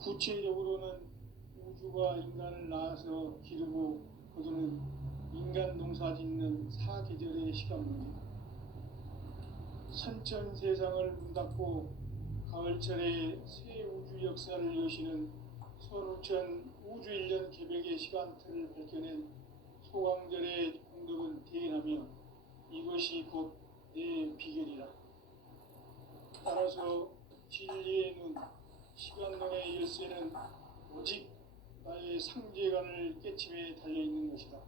구체적으로는 우주가 인간을 낳아서 기르고 거두는 인간 농사 짓는 사계절의 시간 문제, 선천 세상을 문 닫고 가을철에 새 우주 역사를 여시는 선우천 우주일년 개벽의 시간틀을 밝혀낸 소강절의 공덕은 대단하며 이것이 곧 내 비결이라. 따라서 진리의 눈, 시간론의 열쇠는 오직 나의 상제관을 깨침에 달려있는 것이다.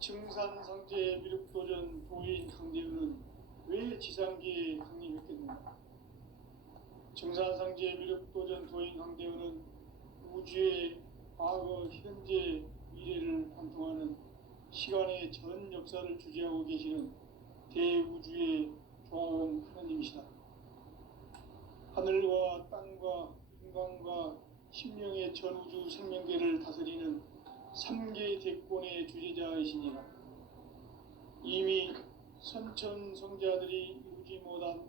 증산상제 미륵도전 도인 강대우는 왜 지상계에 강림했겠는가? 증산상제 미륵도전 도인 강대우는 우주의 과거, 현재, 미래를 관통하는 시간의 전 역사를 주재하고 계시는 대우주의 조화원 하느님이시다. 하늘과 땅과 인간과 신명의 전우주 생명계를 다스리는 3계 대권의 주제자이시니라. 이미 선천성자들이 이루지 못한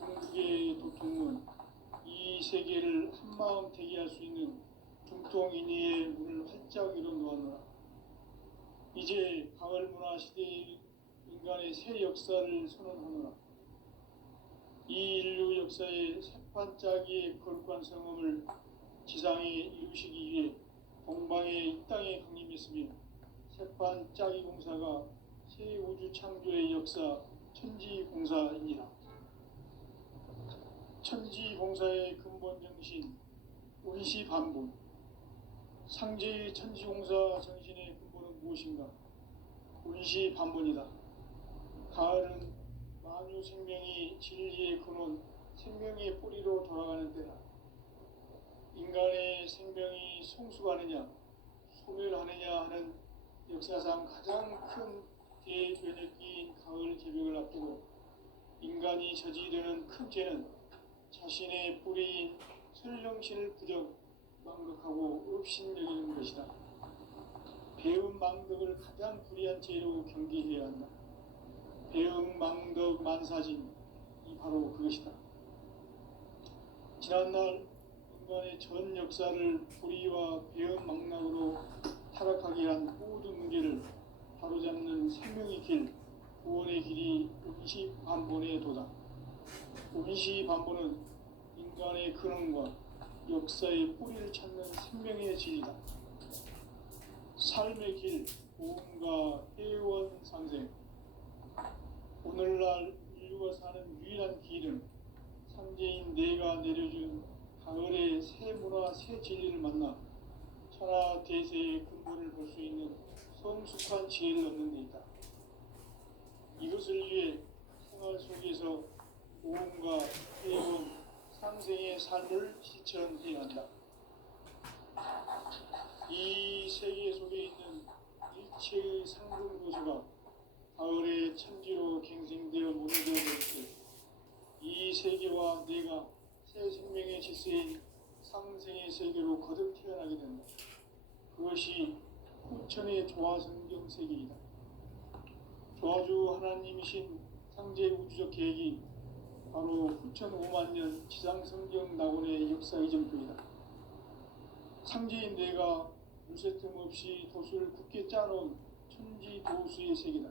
궁극의 도통은 이 세계를 한마음 대기할 수 있는 중통인의의 문을 활짝 열어놓았노라. 이제 가을 문화 시대의 인간의 새 역사를 선언하노라. 이 인류 역사의 새판짜기의 거룩한 성음을 지상에 이루시기 위해 동방의 이 땅에 강림했으며 새판짜기 공사가 새 우주 창조의 역사 천지공사입니다. 천지공사의 근본 정신 운시반본, 상제의 천지공사 정신의 근본은 무엇인가? 운시반본이다. 가을은 만유 생명이 진리의 근원, 생명의 뿌리로 돌아가는 때다. 인간의 생명이 성숙하느냐, 소멸하느냐 하는 역사상 가장 큰 대변혁기인 가을 개벽을 앞두고 인간이 저지르는 큰 죄는 자신의 뿌리인 설령신을 부정, 망덕하고 업신여기는 것이다. 배음 망덕을 가장 불의한 죄로 경계해야 한다. 배음 망덕 만사진, 이 바로 그것이다. 지난날 인간의 전 역사를 불의와 배음 망락으로 타락하게 한 모든 문제를 바로잡는 생명의 길, 구원의 길이 운시반본의 도다. 운시반본은 인간의 근원과 역사의 뿌리를 찾는 생명의 진리다. 삶의 길, 보험과 회원 상생. 오늘날 인류가 사는 유일한 길은 상제인 내가 내려준 가을의 새 문화, 새 진리를 만나 천하 대세의 근본을 볼 수 있는 성숙한 지혜를 얻는 데 있다. 이것을 위해 생활 속에서 보험과 회원, 상생의 삶을 실천해야 한다. 이 세계 속에 있는 일체의 상승 요소가 가을의 천지로 갱생되어 모여져 볼 때 이 세계와 내가 새 생명의 질서인 상생의 세계로 거듭 태어나게 된다. 그것이 후천의 조화성경 세계이다. 조화주 하나님이신 상제 우주적 계획이 바로 후천 5만 년 지상성경 낙원의 역사 이전표이다. 상제인 내가 물새 틈 없이 도수를 굳게 짜놓은 천지도수의 세계다.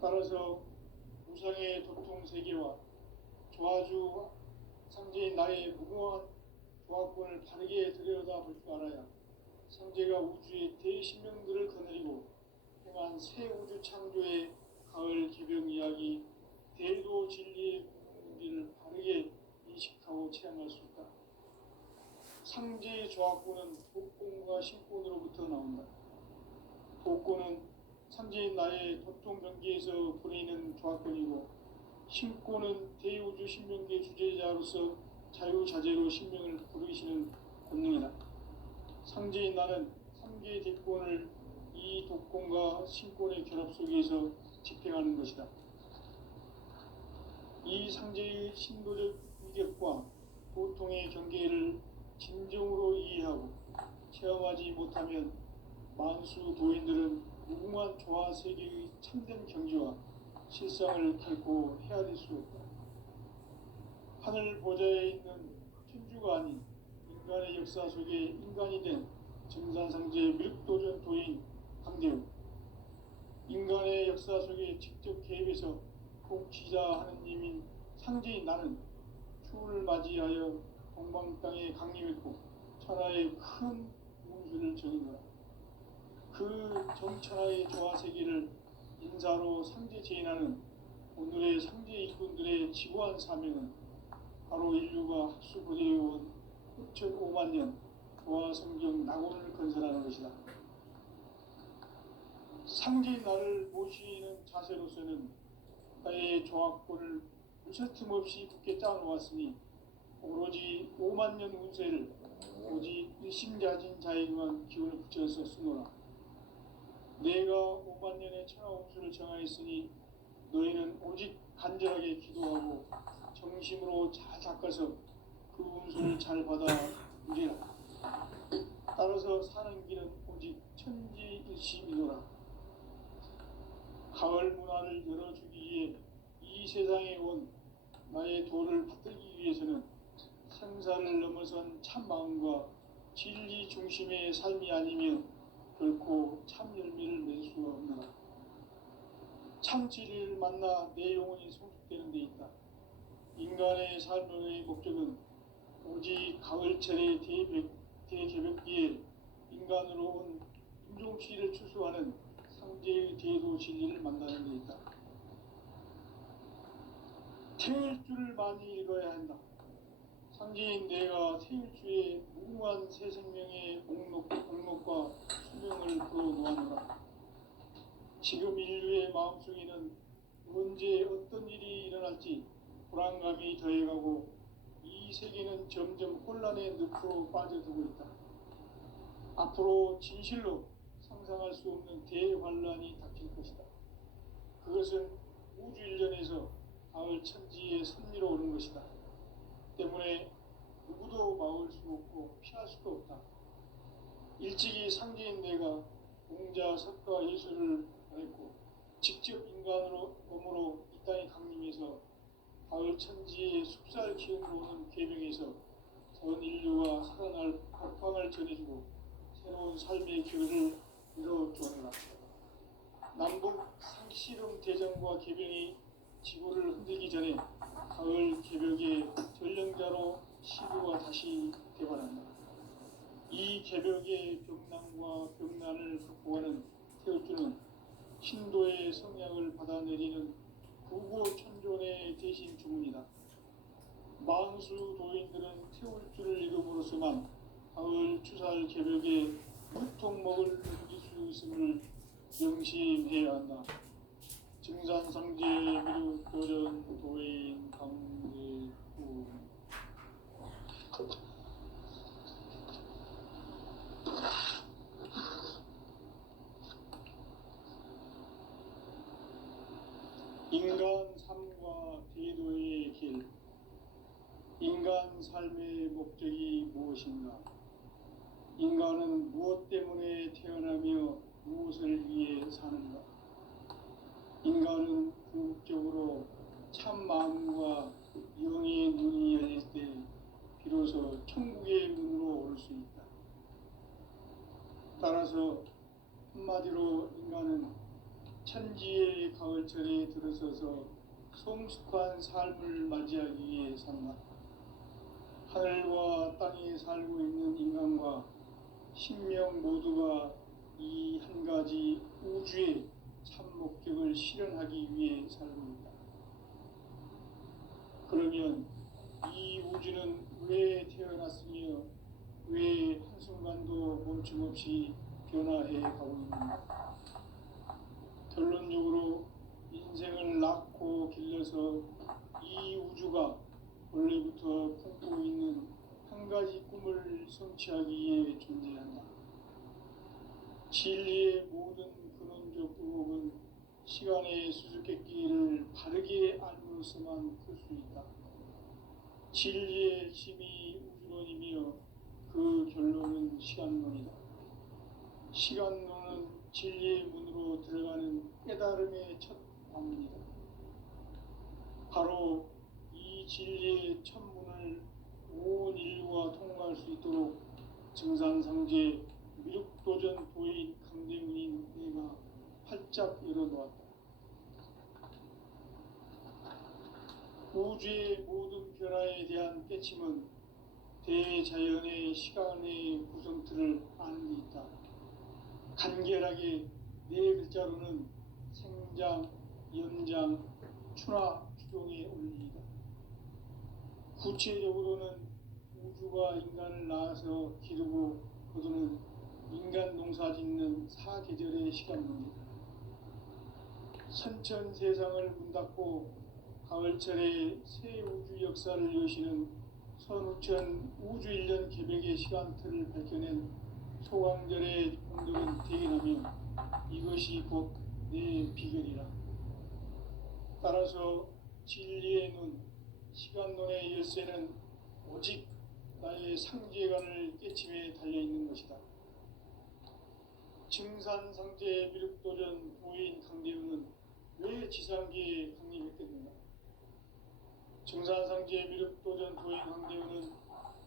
따라서 무상의 도통 세계와 조화주 상제인 나의 무궁한 조화권을 바르게 들여다볼 줄 알아야 상제가 우주의 대신명들을 거느리고 행한 새 우주 창조의 가을 개벽 이야기, 대도 진리의 문제를 바르게 인식하고 체험할 수 있다. 상제의 조화권은 독권과 신권으로부터 나온다. 독권은 상제인 나의 도통 경계에서 보내는 조화권이고, 신권은 대우주 신명계 주제자로서 자유자재로 신명을 부르시는 권능이다. 상제인 나는 3개 대권을 이 독권과 신권의 결합 속에서 집행하는 것이다. 이 상제의 신도적 위력과 도통의 경계를 진정으로 이해하고 체험하지 못하면 만수 도인들은 무궁한 조화 세계의 참된 경지와 실상을 결코 헤아릴 수 없다. 하늘 보좌에 있는 천주가 아닌 인간의 역사 속에 인간이 된 정산상제의 밀도전 도인 강대우, 인간의 역사 속에 직접 개입해서 통치자 하느님인 상제인 나는 추운을 맞이하여 동방 땅에 강림했고 천하의 큰 운수를 전이노라. 그 정천하의 조화세계를 인사로 상제 제인하는 오늘의 상제 일꾼들의 지고한 사명은 바로 인류가 학수고대해온 5,500만 년 조화성경 낙원을 건설하는 것이다. 상제인 나를 모시는 자세로서는 나의 조합권을 무쇠틈 없이 굳게 짜놓았으니 오로지 5만 년 운세를 오직 일심가진 자에게만 기운을 붙여서 쓰노라. 내가 5만 년의 천하 운수를 정하였으니 너희는 오직 간절하게 기도하고 정심으로 잘 닦아서 그 운수를 잘 받아 누리라. 따라서 사는 길은 오직 천지일심이노라. 가을 문화를 열어주기 위해 이 세상에 온 나의 도를 받들기 위해서는 생사를 넘어선 참 마음과 진리 중심의 삶이 아니면 결코 참 열매를 맺을 수가 없노라. 참 진리를 만나 내 영혼이 성숙되는 데 있다. 인간의 삶의 목적은 오직 가을철의 대개벽기에 인간으로 온 인종시를 추수하는 상제의 대도 진리를 만나는 데 있다. 태울 줄을 많이 읽어야 한다. 상제인 내가 태울주의 무궁한 새 생명의 목록과 수명을 풀어놓아노라. 지금 인류의 마음속에는 언제 어떤 일이 일어날지 불안감이 더해가고 이 세계는 점점 혼란의 늪으로 빠져들고 있다. 앞으로 진실로 상상할 수 없는 대환란이 닥칠 것이다. 그것은 우주 일련에서 가을 천지의 섭리로 오는 것이다. 때문에 누구도 막을 수 없고 피할 수도 없다. 일찍이 상제인 내가 공자, 석가, 예수를 보냈고 직접 인간으로 몸으로 이 땅에 강림해서 가을 천지의 숲살 기운으로 오는 계명에서 전 인류와 살아날 각광을 전해주고 새로운 삶의 기회를 이뤄주어라. 남북 상씨름 대전과 계병이 지구를 흔들기 전에 가을 개벽의 전령자로 시류가 다시 개발한다. 이 개벽의 병난과 병난을 극복하는 태울주는 신도의 성향을 받아내리는 구고천존의 대신 주문이다. 만수 도인들은 태울주를 읽음으로써만 가을 추살 개벽의 유통목을 누릴 수 있음을 명심해야 한다. 증산상제 미륵도전 도인 강제구 인간 삶과 대도의 길. 인간 삶의 목적이 무엇인가? 인간은 무엇 때문에 태어나며 무엇을 위해 사는가? 인간은 궁극적으로 참 마음과 영의 눈이 열릴 때 비로소 천국의 문으로 올 수 있다. 따라서 한마디로 인간은 천지의 가을철에 들어서서 성숙한 삶을 맞이하기 위해 산다. 하늘과 땅에 살고 있는 인간과 신명 모두가 이 한 가지 우주의 참 목적을 실현하기 위해 살고 있다. 그러면 이 우주는 왜 태어났으며 왜 한순간도 멈춤없이 변화해 가고 있는가? 결론적으로 인생을 낳고 길러서 이 우주가 원래부터 품고 있는 한 가지 꿈을 성취하기 위해 존재한다. 진리의 모든 근원적 의혹은 시간의 수수께끼를 바르게 알므로서만 풀 수 있다. 진리의 핵심이 우주론이며 그 결론은 시간론이다. 시간론은 진리의 문으로 들어가는 깨달음의 첫 방문이다. 바로 이 진리의 첫 문을 온 우주와 통과할 수 있도록 증산상제 미륵도전 도인 강대문인 내가 활짝 열어놓았다. 우주의 모든 변화에 대한 깨침은 대자연의 시간의 구성틀을 아는 데 있다. 간결하게 네 글자로는 생장, 연장, 추나 추종의 원리이다. 구체적으로는 우주가 인간을 낳아서 기르고 거두는 인간 농사 짓는 사계절의 시간론이다. 선천 세상을 문 닫고 가을철에 새 우주 역사를 여시는 선우천 우주 1년 개백의 시간틀을 밝혀낸 소강절의 공덕은 대견하며 이것이 곧 내 비결이라. 따라서 진리의 눈, 시간론의 열쇠는 오직 나의 상제관을 깨침에 달려있는 것이다. 증산상제 미륵도전 도인 강대우는 왜 지상계에 강림했겠는가? 증산상제 미륵도전 도인 강대우는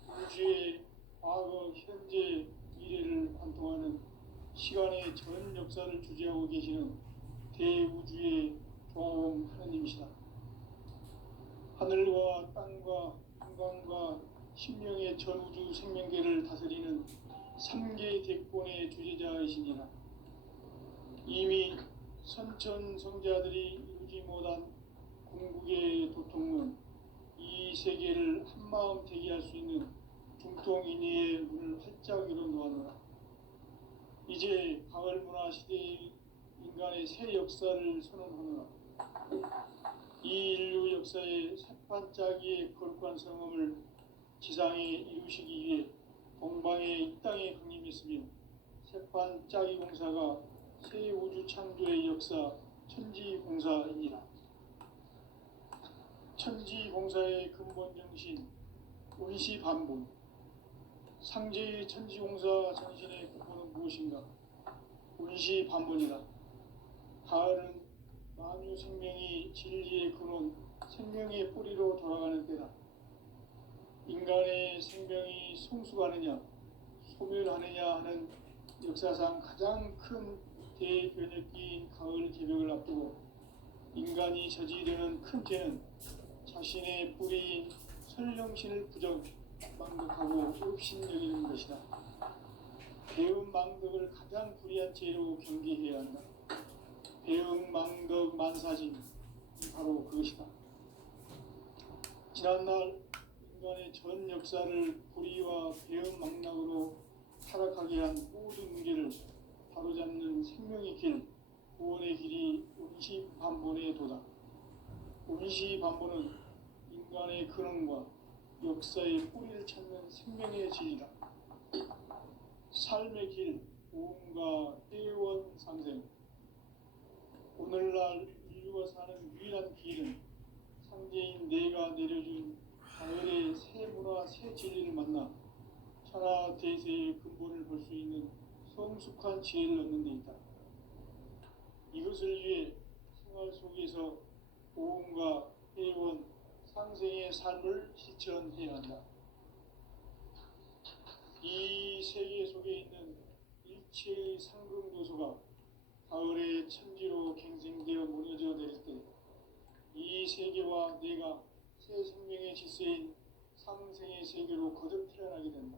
우주의 과거, 현재, 미래를 관통하는 시간의 전 역사를 주재하고 계시는 대우주의 조화원 하느님이시다. 하늘과 땅과 인간과 신명의 전우주 생명계를 다스리는 3개 대권의 주재자이시니라. 이미 선천성자들이 이루지 못한 궁극의 도통은 이 세계를 한마음 대기할 수 있는 중통인의의 문을 활짝 열어놓았노라. 이제 가을 문화 시대의 인간의 새 역사를 선언하노라. 이 인류 역사의 새반짝이의 거룩한 성음을 지상에 이루시기 위해 동방의 이 땅에 강림했으며 새반짝이 공사가 새 우주 창조의 역사 천지공사이니라. 천지공사의 근본 정신 운시반본. 상제의 천지공사 정신의 근본은 무엇인가? 운시반본이다. 가을은 만유 생명이 진리의 근원, 생명의 뿌리로 돌아가는 때다. 인간의 생명이 성숙하느냐, 소멸하느냐 하는 역사상 가장 큰 대변혁기인 가을 개벽을 앞두고 인간이 저지르는 큰 죄는 자신의 뿌리인 설령신을 망덕하고 업신여기는 것이다. 배움 망덕을 가장 불의한 죄로 경계해야 한다. 배움 망덕 만사진, 바로 그것이다. 지난날 인간의 전 역사를 불의와 배움 망락으로 타락하게 한 모든 문제를 바로잡는 생명의 길, 구원의 길이 운시반본의 도다. 운시반본은 인간의 근원과 역사의 뿌리를 찾는 생명의 진리다. 삶의 길, 오음과 회원 상생. 오늘날 인류가 사는 유일한 길은 상제인 내가 내려준 가을의 새 문화, 새 진리를 만나 천하 대세의 근본을 볼 수 있는 성숙한 지혜를 얻는 데 있다. 이것을 위해 생활 속에서 오음과 회원, 상생의 삶을 실천해야 한다. 이 세계 속에 있는 일체의 상금도소가 가을의 천지로 갱생되어 무너져 내릴 때 이 세계와 내가 새 생명의 질서인 상생의 세계로 거듭 태어나게 된다.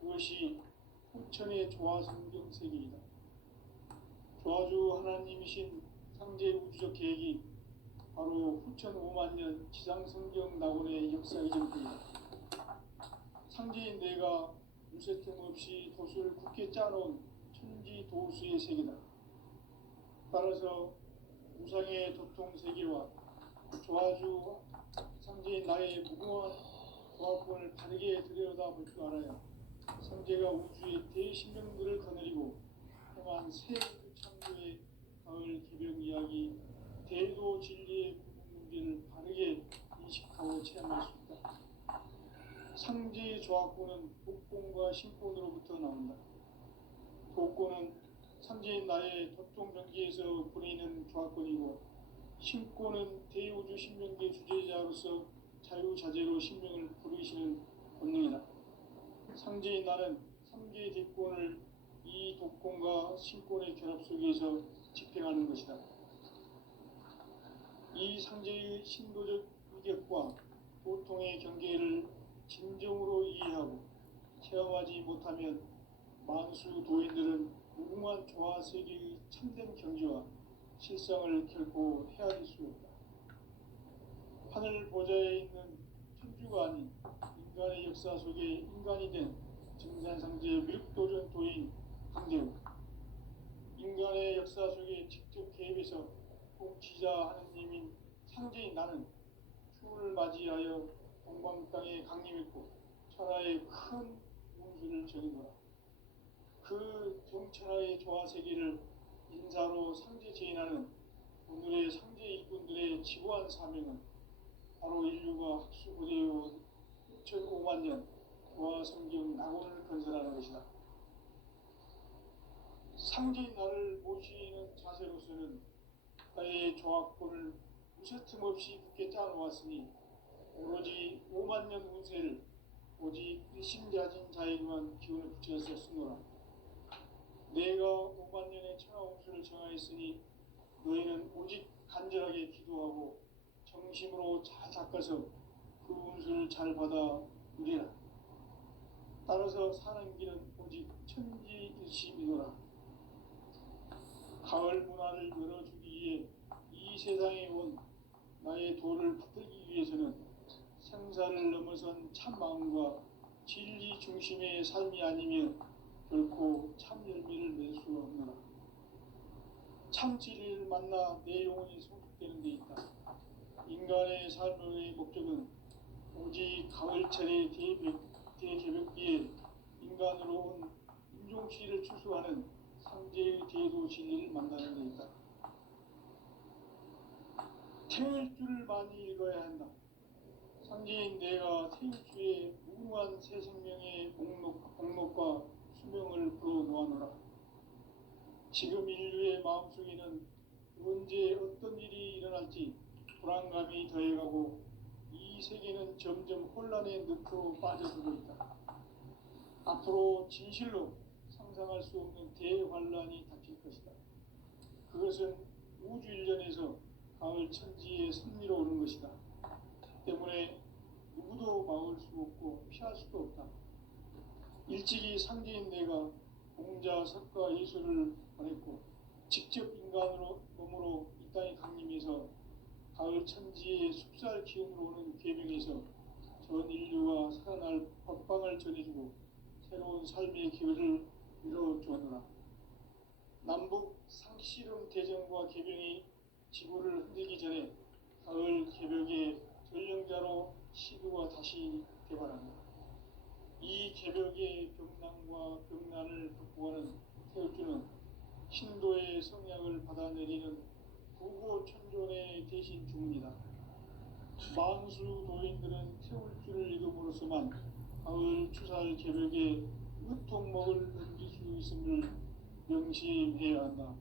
그것이 후천의 조화성경 세계이다. 조화주 하나님이신 상제 우주적 계획이 바로 후천 5만 년 지상성경 낙원의 역사 이전입니다. 상제인 내가 무쇠틈 없이 도수를 굳게 짜놓은 천지 도수의 세계다. 따라서 우상의 도통 세계와 조화주 상제인 나의 무궁한 조화권을 바르게 들여다볼 줄 알아야 상제가 우주의 대신명들을 거느리고 행한 새 우주 창조의 가을 개벽 이야기, 대도 진리의 궁극 문제를 바르게 인식하고 체험할 수 있다. 상제의 조화권은 복권과 신권으로부터 나온다. 복권은 상제인 나의 도통병기에서 보내는 조화권이고, 신권은 대우주 신명계 주제자로서 자유자재로 신명을 부르시는 본능이다. 상제인 나는 3개 대권을 이 독권과 신권의 결합 속에서 집행하는 것이다. 이 상제의 신도적 위격과 보통의 경계를 진정으로 이해하고 체험하지 못하면 만수 도인들은 무궁한 조화세계의 참된 경지와 실상을 결코 헤아릴 수 없다. 하늘 보좌에 있는 천주가 아닌 인간의 역사 속에 인간이 된 증산상제 미륵도전 도인 강대우, 인간의 역사 속에 직접 개입해서 통치자 하느님인 상제인 나는 추운을 맞이하여 동방 땅에 강림했고 천하의 큰 운수를 전해노라. 그 정천하의 조화세계를 인사로 상제 제인하는 오늘의 상제 일꾼들의 지고한 사명은 바로 인류가 학수고대해온 6,500만 년 조화성경 낙원을 건설하는 것이다. 상제인 나를 모시는 자세로서는 나의 조합권을 무쇠틈 없이 굳게 짜놓았으니 오로지 5만 년 운세를 오직 일심자진 자에게만 기운을 붙여서 쓰노라. 내가 5만 년의 천하운수를 정하였으니 너희는 오직 간절하게 기도하고 정심으로 잘 닦아서 그 운수를 잘 받아 누리라. 따라서 사는 길은 오직 천지일심이노라. 가을 문화를 열어주기 위해 이 세상에 온 나의 도를 받들기 위해서는 생사를 넘어선 참 마음과 진리 중심의 삶이 아니면 결코 참 열매를 맺을 수 없노라. 참 진리를 만나 내 영혼이 성숙되는 데 있다. 인간의 삶의 목적은 오직 가을철의 대개벽기에 인간으로 온 인종시를 추수하는 상제의 대도 진리를 만나는 데 있다. 태울 줄을 많이 읽어야 한다. 상제인 내가 태울주의 무궁한 새 생명의 목록과 수명을 불어놓아노라. 지금 인류의 마음속에는 언제 어떤 일이 일어날지 불안감이 더해가고 이 세계는 점점 혼란의 늪으로 빠져들고 있다. 앞으로 진실로 상상할 수 없는 대환란이 닥칠 것이다. 그것은 우주 일련에서 가을 천지의 섭리로 오는 것이다. 때문에 누구도 막을 수 없고 피할 수도 없다. 일찍이 상제인 내가 공자, 석가, 예수를 보냈고 직접 인간으로 몸으로 이 땅에 강림해서 가을 천지의 숲살 기운으로 오는 계명에서 전 인류가 살아날 법방을 전해주고 새로운 삶의 기회를 이뤄주었노라. 남북 상씨름 대전과 계병이 지구를 흔들기 전에 가을 개벽의 전령자로 시도가 다시 개발한다. 이 개벽의 병난과 병난을 극복하는 태울주는 신도의 성약을 받아내리는 구고천존의 대신 주문이다. 만수 도인들은 태울주를 읽음으로써만 가을 추살 개벽의 으통목을 넘길 수 있음을 명심해야 한다.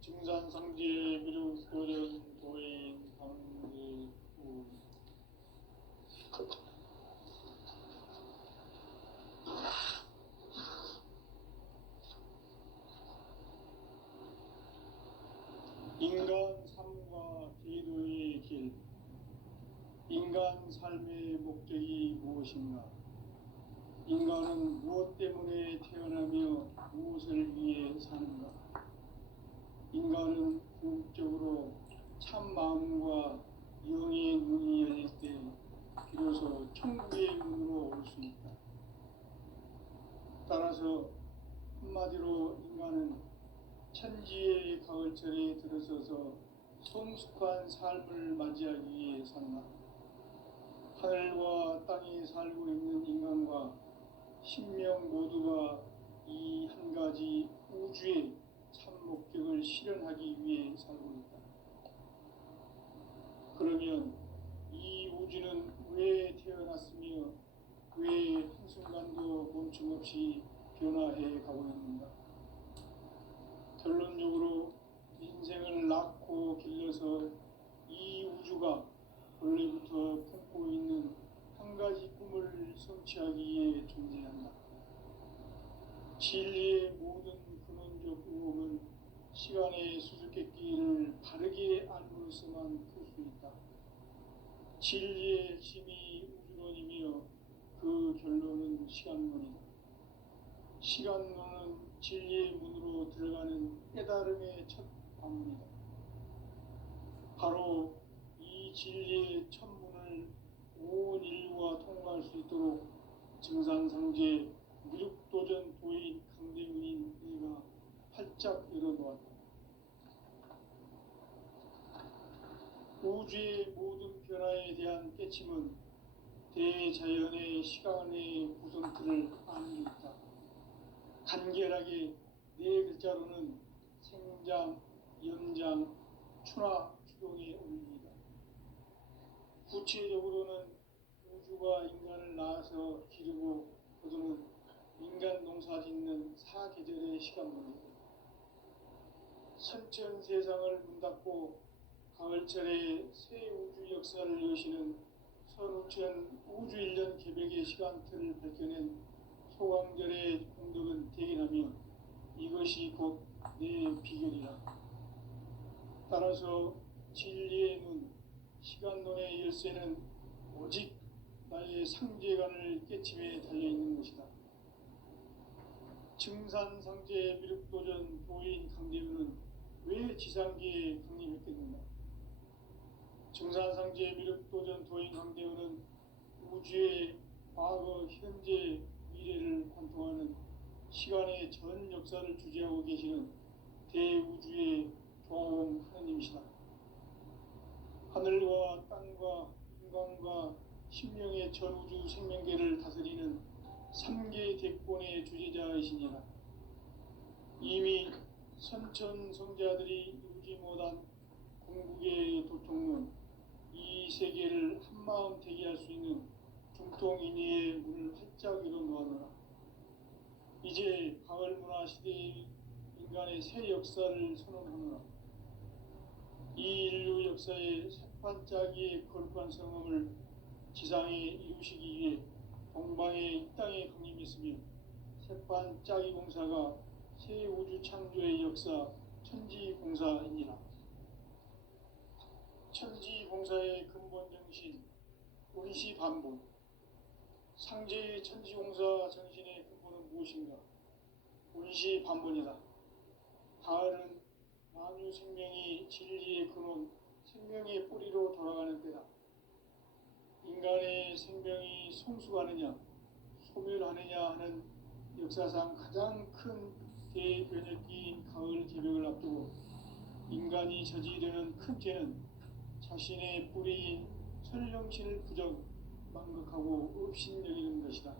증산상제 미륵도전 도인 강대우. 인간 삶과 기도의 길. 인간 삶의 목적이 무엇인가? 인간은 무엇 때문에 태어나며 무엇을 위해 사는가? 인간은 궁극적으로 참 마음과 영의 눈이 열릴 때 비로소 천국의 문으로 올 수 있다. 따라서 한마디로 인간은 천지의 가을철에 들어서서 성숙한 삶을 맞이하기 위해 산다. 하늘과 땅에 살고 있는 인간과 신명 모두가 이 한 가지 우주의 참 목적을 실현하기 위해 살고 있다. 그러면 이 우주는 왜 태어났으며 왜 한순간도 멈춤없이 변화해 가고 있는가? 결론적으로 인생을 낳고 길러서 이 우주가 원래부터 품고 있는 한 가지 꿈을 진리를 성취하기 위해 존재한다. 진리의 모든 근원적 의혹은 시간의 수수께끼를 바르게 알므로서만 풀 수 있다. 진리의 핵심이 우주론이며 그 결론은 시간론이다. 시간론은 진리의 문으로 들어가는 깨달음의 첫 관문이다. 바로 이 진리의 첫 문을 온 인류가 통과할 수 있도록 증산상제 미륵도전 도인 강대문인 내가 활짝 열어놓았다. 우주의 모든 변화에 대한 깨침은 대자연의 시간의 구성틀을 아니었다. 간결하게 네 글자로는 생장, 연장, 추나 추동의 원리이다. 구체적으로는 우주가 인간을 낳아서 기르고 거두는 인간 농사 짓는 사계절의 시간문이다. 선천 세상을 문 닫고 가을철에 새 우주 역사를 여시는 선우천 우주일년 개백의 시간틀을 밝혀낸 소강절의 공덕은 대견하며 이것이 곧 내 비결이라. 따라서 진리의 문, 시간론의 열쇠는 오직 나의 상제관을 깨침에 달려있는 것이다. 증산상제 미륵도전 도인 강대문은 왜 지상계에 강림했겠는가? 증산상제 미륵도전 도인 강대문은 우주의 과거, 현재, 미래를 관통하는 시간의 전 역사를 주재하고 계시는 대우주의 조화원 하느님이시다. 하늘과 땅과 인간과 신명의 전우주 생명계를 다스리는 3개 대권의 주재자이시니라. 이미 선천성자들이 이루지 못한 궁극의 도통론, 이 세계를 한마음 되게 할 수 있는 중통인의의 문을 활짝 열어놓아노라. 이제 가을문화 시대의 인간의 새 역사를 선언하노라. 이 인류 역사의 새반짝이의 거룩한 성험을 지상에 이루시기 위해 동방의 이 땅에 강림했으며 새반짝이 공사가 새 우주 창조의 역사 천지공사이니라. 천지공사의 근본 정신 운시반본. 상제의 천지공사 정신의 근본은 무엇인가? 운시반본이다. 가을은 만유 생명이 진리의 근원, 생명의 뿌리로 돌아가는 때다. 인간의 생명이 성숙하느냐, 소멸하느냐 하는 역사상 가장 큰 대변혁기인 가을 개벽을 앞두고 인간이 저지르는 큰 죄는 자신의 뿌리인 설령신을 부정, 망극하고 업신여기는 것이다.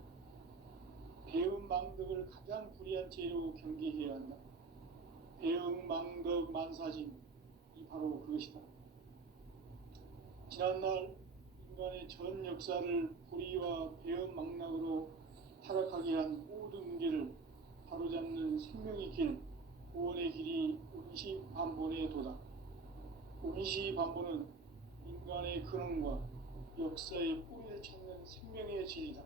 배음 망덕을 가장 불의한 죄로 경계해야 한다. 배음 망덕 만사진, 이 바로 그것이다. 지난날 인간의 전 역사를 불의와 배음 망락으로 타락하게 한 모든 문제를 바로잡는 생명의 길, 구원의 길이 운시반본의 도다. 운시반본은 인간의 근원과 역사의 뿌리를 찾는 생명의 진리다.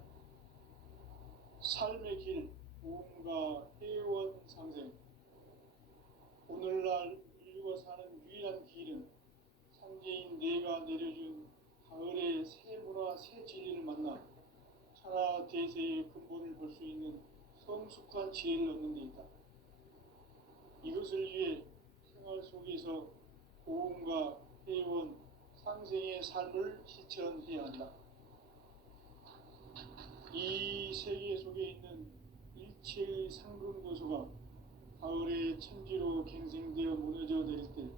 삶의 길, 모험과 회원 상생. 오늘날 인류가 사는 유일한 길은 상제인 내가 내려준 가을의 새 문화, 새 진리를 만나 천하 대세의 근본을 볼 수 있는 성숙한 지혜를 얻는 데 있다. 이것을 위해 생활 속에서 고음과 회원, 상생의 삶을 실천해야 한다. 이 세계 속에 있는 일체의 상근도소가 가을의 천지로 갱생되어 무너져 내릴 때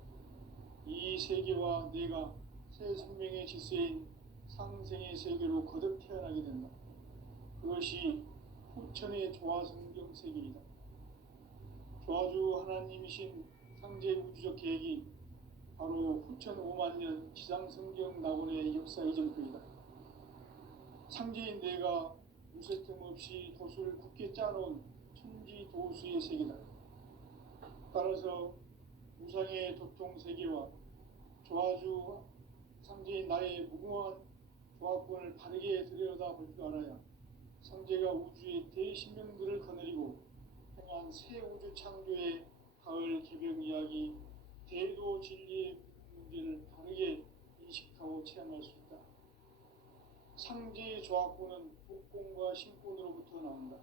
이 세계와 내가 새 생명의 질서인 상생의 세계로 거듭 태어나게 된다. 그것이 후천의 조화성경 세계이다. 조화주 하나님이신 상제 우주적 계획이 바로 후천 5만년 지상성경 낙원의 역사 이전표이다. 상제인 내가 무쇠 틈 없이 도수를 굳게 짜놓은 천지도수의 세계다. 따라서 무상의 도통세계와 조화주 상제인 나의 무궁한 조화권을 바르게 들여다볼 줄 알아야 성제가 우주의 대신명들을 거느리고 행한 새 우주 창조의 가을 개벽 이야기, 대도 진리의 문제를 다르게 인식하고 체험할 수 있다. 상제의 조합구는 복권과 신권으로부터 나온다.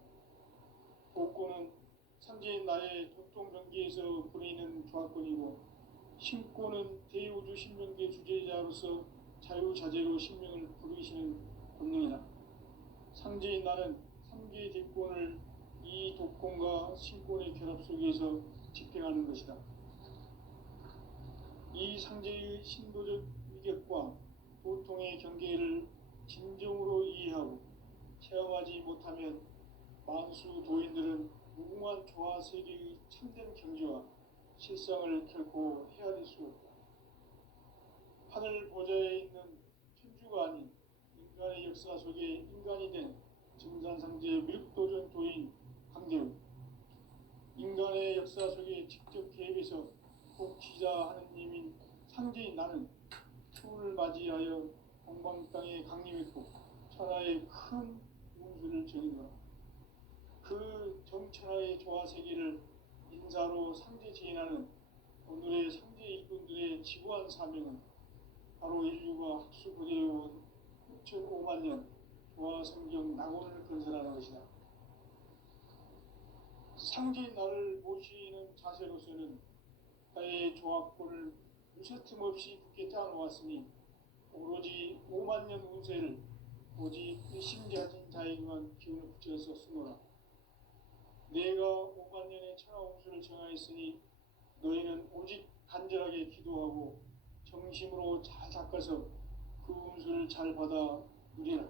복권은 상제인 나의 도통병기에서 부리는 조합권이고, 신권은 대우주 신명계 주제자로서 자유자재로 신명을 부르시는 권능이다. 상제인 나는 3개의 대권을 이 독권과 신권의 결합 속에서 집행하는 것이다. 이 상제의 신도적 위격과 도통의 경계를 진정으로 이해하고 체험하지 못하면 만수 도인들은 무궁한 조화 세계의 참된 경지와 실상을 결코 헤아릴 수 없다. 하늘 보좌에 있는 천주가 아닌 인간의 역사 속에 인간이 된 증산상제의 밀도전 도인 강대우, 인간의 역사 속에 직접 개입해서 독지자 하느님인 상제인 나는 추운을 맞이하여 동방 땅에 강림했고 천하의 큰 운수를 전인다. 그 정천하의 조화 세계를 인사로 상제 지인하는 오늘의 상제 일꾼들의 지구한 사명은 바로 인류가 학수부대해온 6,500만 년 조화 성경 낙원을 건설하는 것이다. 상제인 나를 모시는 자세로서는 나의 조합권을 무쇠틈 없이 굳게 짜놓았으니 오로지 5만 년 운세를 오직 일심기 가진 자에게만 기운을 붙여서 쓰노라. 내가 5만 년의 천하 운수를 정하였으니 너희는 오직 간절하게 기도하고 정심으로 잘 닦아서 그 운수를 잘 받아 누리라.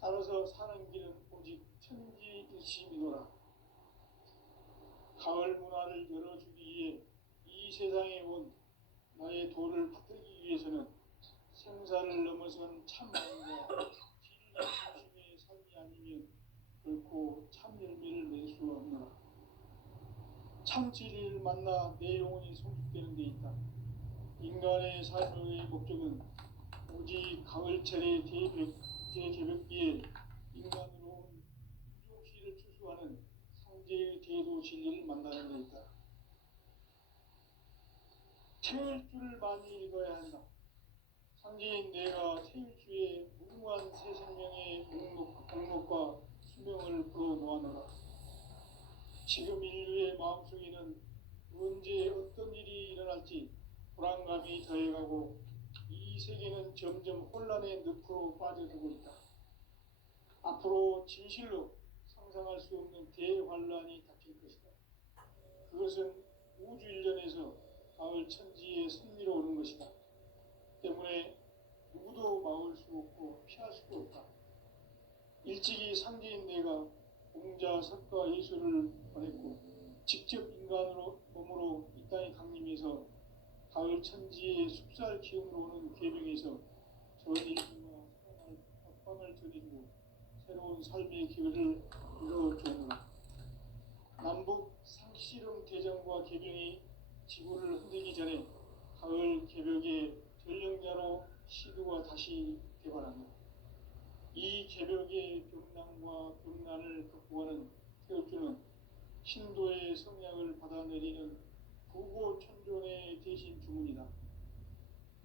따라서 사는 길은 오직 천지일심이노라. 가을 문화를 열어주기 위해 이 세상에 온 나의 도를 받들기 위해서는 생사를 넘어선 참마음과 진리 중심의 삶이 아니면 결코 참 열매를 낼 수 없노라. 참 진리를 만나 내 영혼이 성숙되는 데 있다. 인간의 삶의 목적은 오직 가을철의 대개벽기에 인간으로 온 우주시를 추수하는 상제의 대도 진리를 만나는 데 있다. 태일주를 많이 읽어야 한다. 상제인 내가 태일주의 무궁한 새 생명의 목록과 수명을 불어놓아노라. 지금 인류의 마음속에는 언제 어떤 일이 일어날지 불안감이 더해가고 이 세계는 점점 혼란의 늪으로 빠져들고 있다. 앞으로 진실로 상상할 수 없는 대환란이 닥칠 것이다. 그것은 우주 일련에서 가을 천지의 섭리로 오는 것이다. 때문에 누구도 막을 수 없고 피할 수도 없다. 일찍이 상제인 내가 공자, 석가, 예수를 보냈고 직접 인간으로 몸으로 이 땅에 강림해서 가을 천지의 숲살 기운으로 오는 계명에서 전 인류와 사랑할 합방을 전해주고 새로운 삶의 기회를 이루어주노라. 남북 상씨름 대전과 개병이 지구를 흔들기 전에 가을 개벽의 전령자로 시두가 다시 개발한다. 이 개벽의 병난과 병난을 극복하는 태울주는 신도의 성약을 받아내리는 부고천존의 대신 주문이다.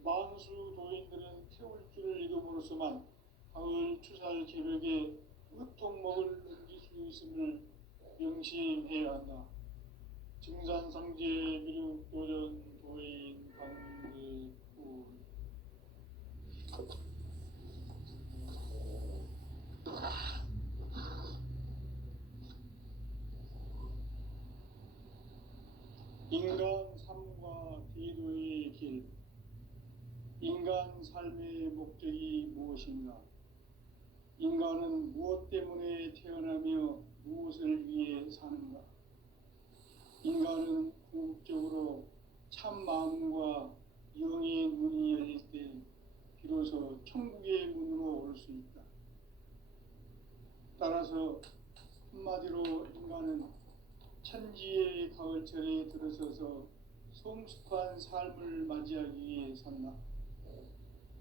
만수 도인들은 태울주를 읽음으로써만 가을 추살 개벽의 으통목을 넘길 수 있음을 명심해야 한다. 증산상제 미륵도전 도인 강대우. 인간 삶과 대도의 길. 인간 삶의 목적이 무엇인가? 인간은 무엇 때문에 태어나며 무엇을 위해 사는가? 인간은 궁극적으로 참 마음과 영의 문이 열릴 때 비로소 천국의 문으로 올 수 있다. 따라서 한마디로 인간은 천지의 가을철에 들어서서 성숙한 삶을 맞이하기 위해 산다.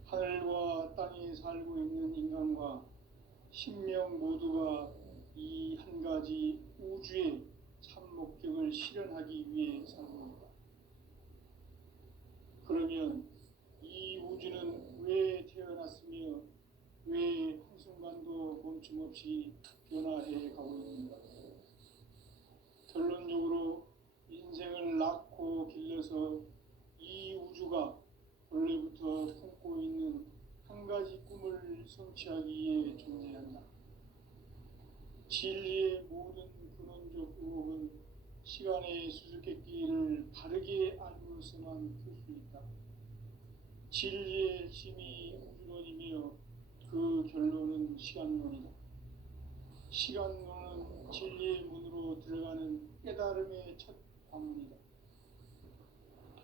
하늘과 땅에 살고 있는 인간과 신명 모두가 이 한 가지 우주의 참 목적을 실현하기 위해 삽니다. 그러면 이 우주는 왜 태어났으며 왜 한순간도 멈춤 없이 변화해 가고 있는가? 결론적으로 인생을 낳고 길러서 이 우주가 원래부터 품고 있는 한 가지 꿈을 성취하기 위해 존재한다. 진리의 모든 근원적 의혹은 시간의 수수께끼를 바르게 알고서만 풀 수 있다. 진리의 핵심이 우주론이며 그 결론은 시간론이다. 시간론은 진리의 문으로 들어가는 깨달음의 첫 관문이다.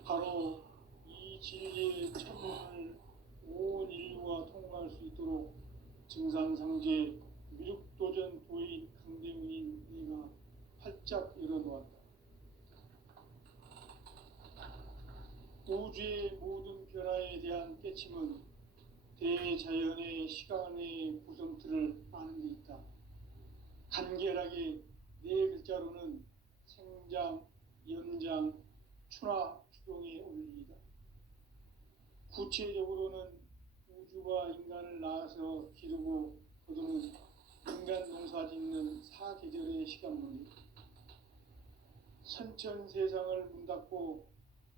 바로 이 진리의 첫 문을 온 인류가 통과할 수 있도록 증산상제 미륵도전 도인 강대문인 네가 활짝 열어놓았다. 우주의 모든 변화에 대한 깨침은 대자연의 시간의 구성틀을 아는 데 있다. 간결하게 네 글자로는 생장, 연장, 추나 추동의 원리이다. 구체적으로는 우주가 인간을 낳아서 기르고 거두는 인간 농사 짓는 사계절의 시간론이다. 선천세상을 문닫고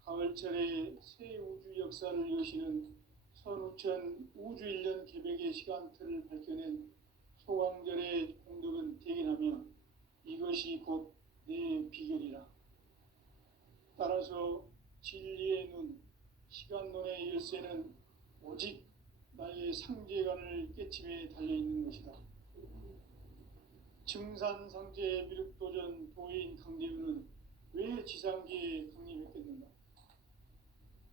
가을철에 새 우주 역사를 여시는 선우천 우주일년 개백의 시간틀을 밝혀낸 소강절의 공덕은 대견하며 이것이 곧 내 비결이라. 따라서 진리의 눈, 시간론의 열쇠는 오직 나의 상제관을 깨침에 달려있는 것이다. 증산상제 미륵도전 도인 강대우는 왜 지상계에 강림했겠는가?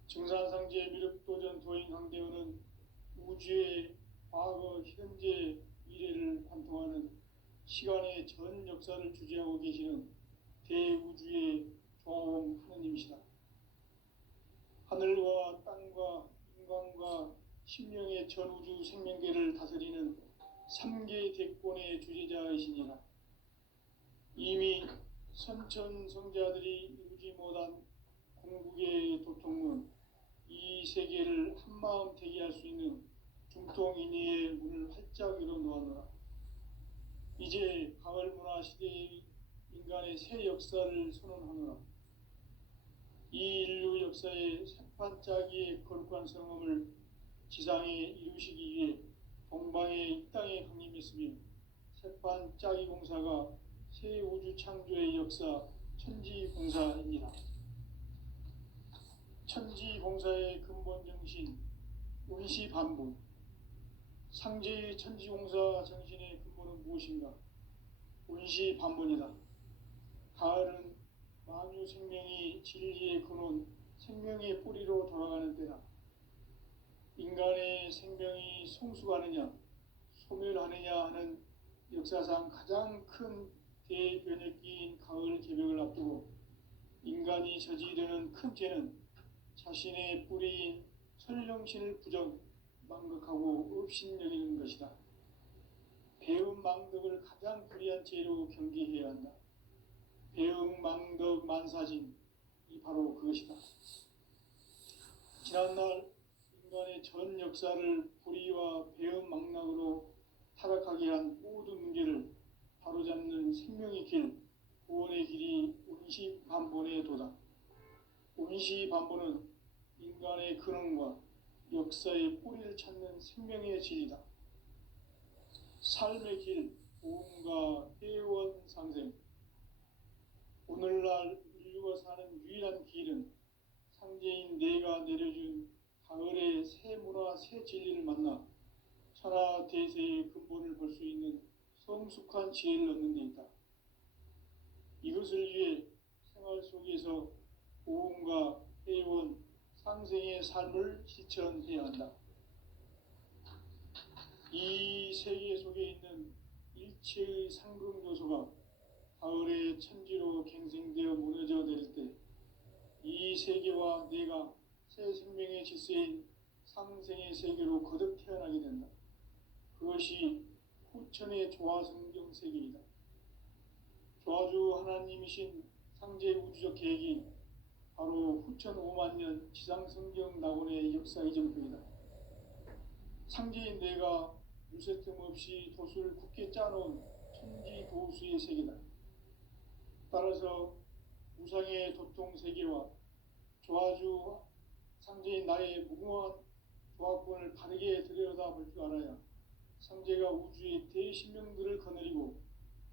증산상제 미륵도전 도인 강대우는 우주의 과거, 현재, 미래를 관통하는 시간의 전 역사를 주재하고 계시는 대우주의 조음 하느님이시다. 하늘과 땅과 인간과 신명의 전우주 생명계를 다스리는 3개 대권의 주제자이시니라. 이미 선천성자들이 이루지 못한 궁극의 도통문, 이 세계를 한마음 대기할 수 있는 중통인의의 문을 활짝 열어놓았노라. 이제 가을 문화 시대의 인간의 새 역사를 선언하노라. 이 인류 역사의 새판짜기의 거룩한 성험을 지상에 이루시기 위해 동방의 이 땅에 강림했으며 새판짜기 공사가 새 우주 창조의 역사 천지공사입니다. 천지공사의 근본 정신 운시반복. 상제의 천지공사 정신의 근본은 무엇인가? 운시반복이다. 가을은 만유 생명이 진리의 근원, 생명의 뿌리로 돌아가는 때다. 인간의 생명이 성숙하느냐, 소멸하느냐 하는 역사상 가장 큰 대변혁기인 가을 개벽을 앞두고 인간이 저지르는 큰 죄는 자신의 뿌리인 설령신을 부정, 망극하고 업신여기는 것이다. 배움 망덕을 가장 불의한 죄로 경계해야 한다. 배움 망덕 만사진, 이 바로 그것이다. 지난날 인간의 전 역사를 불의와 배움 망락으로 타락하게 한 모든 문제를 바로잡는 생명의 길, 구원의 길이 운시반본의 도다. 운시반본은 인간의 근원과 역사의 뿌리를 찾는 생명의 질이다. 삶의 길, 보험과 회원 상생. 오늘날 인류가 사는 유일한 길은 상제인 내가 내려준 가을의 새 문화, 새 진리를 만나 천하 대세의 근본을 볼 수 있는 성숙한 지혜를 얻는 데 있다. 이것을 위해 생활 속에서 보험과 회원, 상생의 삶을 실천해야 한다. 이 세계 속에 있는 일체의 상금 요소가 가을의 천지로 갱생되어 무너져 내릴 때 이 세계와 내가 새 생명의 질서인 상생의 세계로 거듭 태어나게 된다. 그것이 후천의 조화성경 세계이다. 조화주 하나님이신 상제 우주적 계획이 바로 후천 5만 년 지상성경 낙원의 역사 이전부이다. 상제인 내가 유세틈 없이 도수를 굳게 짜놓은 천지 도수의 세계다. 따라서 우상의 도통 세계와 조화주 상제인 나의 무궁한 조화권을 바르게 들여다볼 줄 알아야 상제가 우주의 대신명들을 거느리고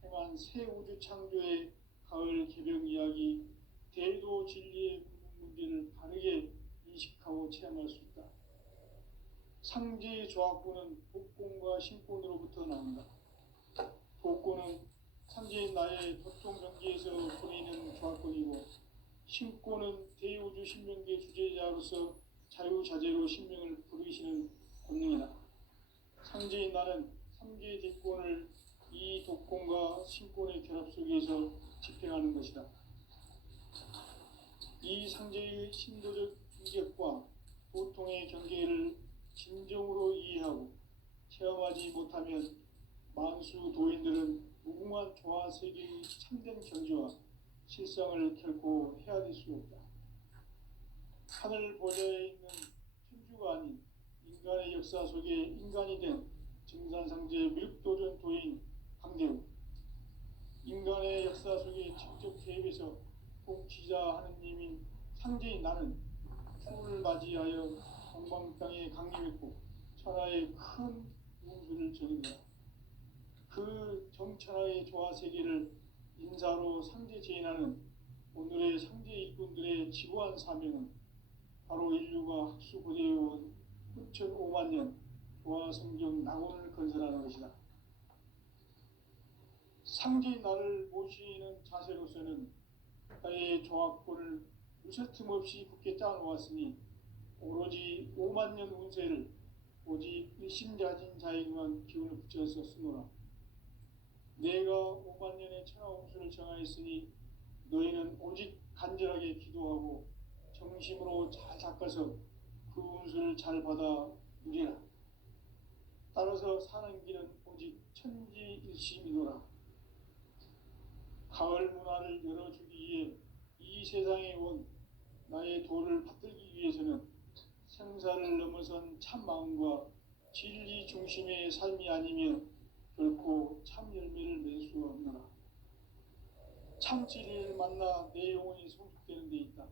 행한 새 우주 창조의 가을 개벽 이야기, 대도 진리의 문제를 바르게 인식하고 체험할 수 있다. 상제의 조화권은 복권과 신권으로부터 나온다. 복권은 상제인 나의 도통 경계에서 보이는 조화권이고, 신권은 대우주 신명계 주제자로서 자유자재로 신명을 부르시는 권능이다. 상제인 나는 3개의 대권을 이 독권과 신권의 결합 속에서 집행하는 것이다. 이 상제의 신도적 인격과 보통의 경계를 진정으로 이해하고 체험하지 못하면 만수 도인들은 무궁한 조화 세계의 참된 경지와 실상을 결코 헤아릴 수 없다. 하늘 보좌에 있는 천주가 아닌 인간의 역사 속에 인간이 된 증산상제 미륵도전 도인 강대우, 인간의 역사 속에 직접 개입해서 복지자 하느님인 상제인 나는 추를 맞이하여 동방 땅에 강림했고 천하의 큰 우주를 전인다. 그 정천하의 조화 세계를 인사로 상제 제인하는 오늘의 상제 일꾼들의 지구한 사명은 바로 인류가 학수 고대해온 후천 5만 년 조화 성경 낙원을 건설하는 것이다. 상제인 나를 모시는 자세로서는 나의 조화권을 무쇠틈 없이 굳게 짜놓았으니 오로지 5만 년 운세를 오직 일심자진 자에게만 기운을 붙여서 쓰노라. 내가 5만 년의 천하홍수를 정하였으니 너희는 오직 간절하게 기도하고 정심으로 잘 닦아서 그 운수를 잘 받아 누리라. 따라서 사는 길은 오직 천지일심이노라. 가을 문화를 열어주기 위해 이 세상에 온 나의 도를 받들기 위해서는 생사를 넘어선 참 마음과 진리 중심의 삶이 아니면 결코 참 열매를 맺을 수가 없노라. 참 진리를 만나 내 영혼이 성숙되는 데 있다.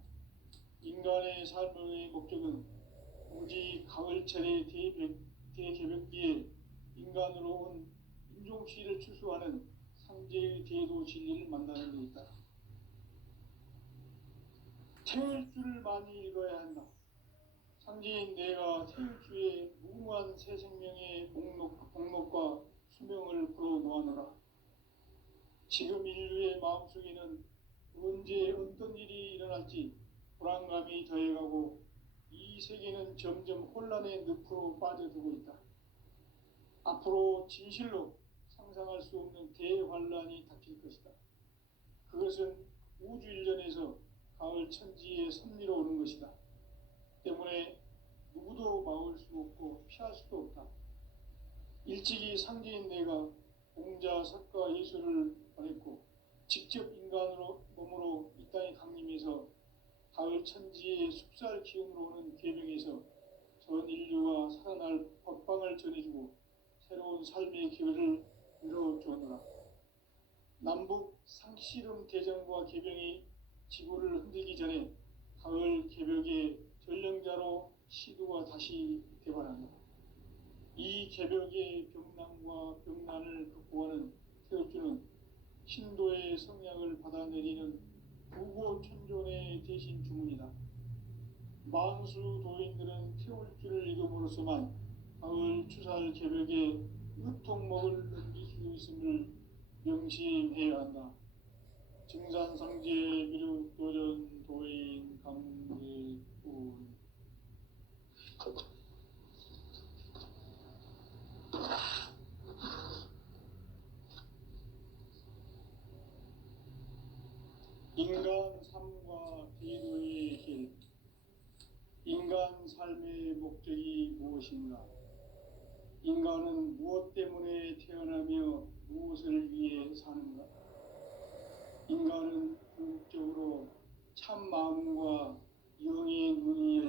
인간의 삶의 목적은 오직 가을철의 대개벽기에 인간으로 온 인종시를 추수하는 상제의 대도 진리를 만나는 데 있다. 태일주를 많이 읽어야 한다. 상제인 내가 태일주의 무궁한 새 생명의 목록과 수명을 불어놓아노라. 지금 인류의 마음속에는 언제 어떤 일이 일어날지 불안감이 더해가고 이 세계는 점점 혼란의 늪으로 빠져들고 있다. 앞으로 진실로 상상할 수 없는 대환란이 닥칠 것이다. 그것은 우주 일전에서 가을 천지의 섭리로 오는 것이다. 때문에 누구도 막을 수 없고 피할 수도 없다. 일찍이 상제인 내가 공자, 석가, 예수를 보냈고 직접 인간으로 몸으로 이 땅에 강림해서 가을 천지의 숲살 기운으로 오는 계명에서 전 인류가 살아날 법방을 전해주고 새로운 삶의 기회를 이뤄주었노라. 남북 상씨름 대전과 개병이 지구를 흔들기 전에 가을 개벽의 전령자로 시도가 다시 개발한다. 이 개벽의 병난과 병난을 극복하는 태울주는 신도의 성약을 받아내리는 부고천존의 대신 주문이다. 만수 도인들은 태울주를 읽음으로써만 가을 추살 개벽의 유통목을 넘길 수 있음을 명심해야 한다. 증산상제 미륵도전 도인 강대군. 인간 삶과 기도의 길. 인간 삶의 목적이 무엇인가? 인간은 무엇 때문에 태어나며 무엇을 위해 사는가? 인간은 궁극적으로 참 마음과 영의 눈이